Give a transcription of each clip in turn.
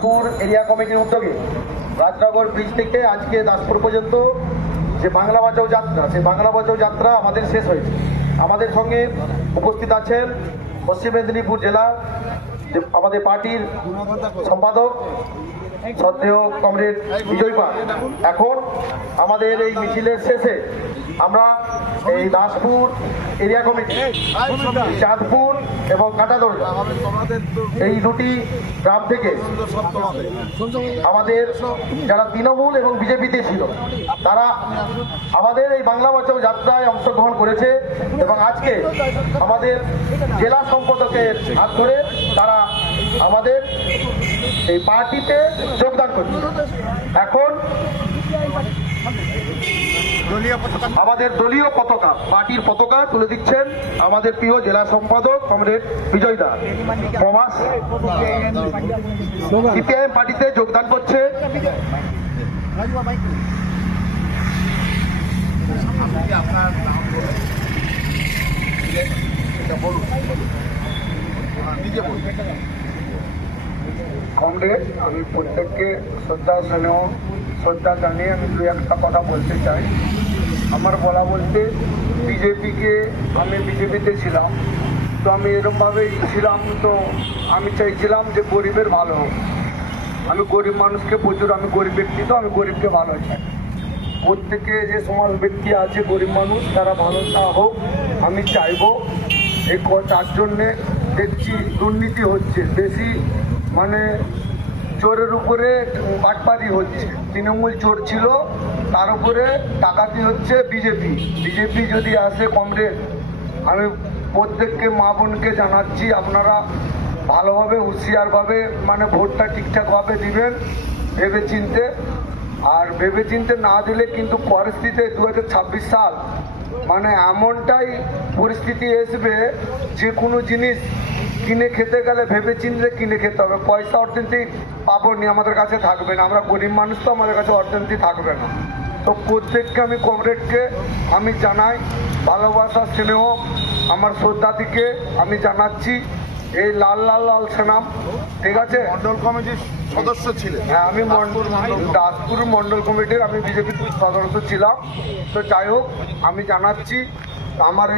Daspur area কমিটির উদ্যোগে Rajnagar bridge থেকে আজকে দাসপুর পর্যন্ত যে বাংলা বাঁচাও যাত্রা, সেই বাংলা বাঁচাও যাত্রা আমাদের শেষ হয়েছে। আমাদের সঙ্গে উপস্থিত আছেন পশ্চিম মেদিনীপুর জেলার যে আমাদের পার্টির সম্পাদক শ্রদ্ধেয় কমরেড বিজয় পাল। এখন আমাদের এই মিছিলের শেষে আমরা এই দাসপুর এরিয়া কমিটি, চাঁদপুর এবং কাটাদরজা এই দুটি গ্রাম থেকে আমাদের যারা তৃণমূল এবং বিজেপিতে ছিল তারা আমাদের এই বাংলা বাঁচাও যাত্রায় অংশগ্রহণ করেছে এবং আজকে আমাদের জেলা সম্পাদকের হাত ধরে তারা আমাদের এই পার্টিতে যোগদান করছে। এখন আমাদের দলীয় পতাকা, পার্টির পতাকা তুলে দিচ্ছেন আমাদের প্রিয় জেলা সম্পাদক কমরেড বিজয় দা প্রবাস সিপিআইএম পার্টিতে যোগদান করছে। কমরেড, আমি প্রত্যেককে শ্রদ্ধা জানিয়ে আমি দু একটা কথা বলতে চাই। আমার বলা বলতে, আমি বিজেপিতে ছিলাম, তো আমি এরকমভাবেই ছিলাম, তো আমি চাইছিলাম যে গরিবের ভালো হোক। আমি গরিব মানুষকে আমি গরিব ব্যক্তি, তো আমি গরিবকে ভালো চাই। প্রত্যেকে যে সমাজ ব্যক্তি আছে গরিব মানুষ, তারা ভালো না হোক আমি চাইবো। তার জন্যে দেখছি দুর্নীতি হচ্ছে বেশি, মানে চোরের উপরে বাটপারি হচ্ছে। তৃণমূল চোর ছিল, তার উপরে ডাকাতি হচ্ছে বিজেপি যদি আসে কমরেড, আমি প্রত্যেককে মা বোনকে জানাচ্ছি আপনারা ভালোভাবে হুঁশিয়ারভাবে মানে ভোটটা ঠিকঠাকভাবে দিবেন ভেবে চিনতে। আর ভেবে চিনতে না দিলে কিন্তু পরিস্থিতি 2026 সাল মানে এমনটাই পরিস্থিতি আসবে, যে কোনো জিনিস কিনে খেতে গেলে ভেবে চিনতে কিনে খেতে হবে। পয়সা অর্থনীতি পাবো নি, আমাদের কাছে থাকবে না। আমরা গরিব মানুষ, তো আমাদের কাছে অর্থনীতি থাকবে না। তো প্রত্যেককে আমি কমরেডকে আমি জানাই ভালোবাসা স্নেহ, আমার শ্রদ্ধা দিকে আমি জানাচ্ছি। এই লাল সেনাম, ঠিক আছে, মন্ডল কমিটির সদস্য ছিলেন। হ্যাঁ, আমি দাসপুর মন্ডল কমিটির আমি বিজেপি সদস্য ছিলাম। তো যাই হোক, আমি জানাচ্ছি আমার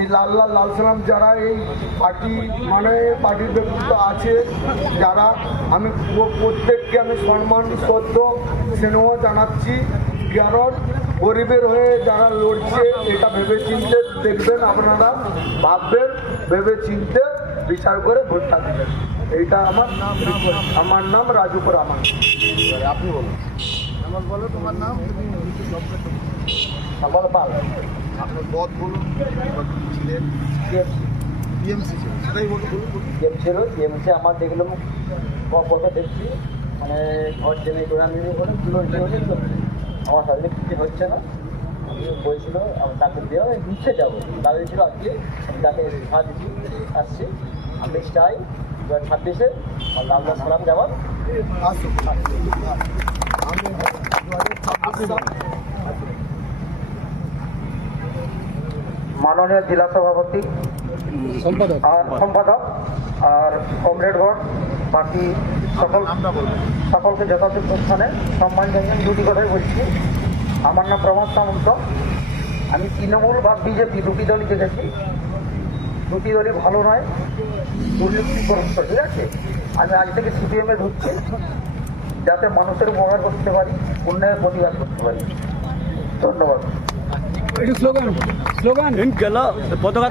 এই লাল সেনাম যারা এই পার্টির ব্যক্তিত্ব আছে, যারা আমি প্রত্যেককে আমি সম্মান শ্রদ্ধা স্নেহ জানাচ্ছি। কারণ গরিবের হয়ে যারা লড়ছে, এটা ভেবে চিনতে দেখবেন, আপনারা ভাববেন, ভেবে চিনতে বিচার করে ভোটটা দেবেন। এইটা আমার নাম রাজুপুর। আপনি বলুন। বলো তোমার নাম। আমার পাল। আপনার পদ বলুন। ছিলেন টিএমসি ছিল, সেটাই বলুন। টিএমসি আমার দেখলাম পথে দেখছি, মানে ঘর জমি গোড়ামি করে আমার সাথে কিছু হচ্ছে না। আমি বলছিল আমার তাকে দিয়ে নিচে যাবো, দাঁড়িয়ে ছিল আজকে তাকে সাহায্য আসছি। আমি চাই 2026-এ লাল সালাম যাওয়ার। মাননীয় জেলা সভাপতি সম্পাদক আর কমরেডগণ, বাকি সকলকে যথাযথ স্থানে সম্মান জানিয়ে দুটি কথাই বলছি। আমার নাম প্রভাত সামন্ত। আমি তৃণমূল বা বিজেপি দুটি দলই দেখেছি। দুটি দলই ভালো নয়, দুর্নীতিগ্রস্ত, ঠিক আছে। আমি আজ থেকে সিপিএমে ঢুকছি, যাতে মানুষের উপকার করতে পারি, উন্নয়নের প্রতিবাদ করতে পারি। ধন্যবাদ। স্লোগান পতাকা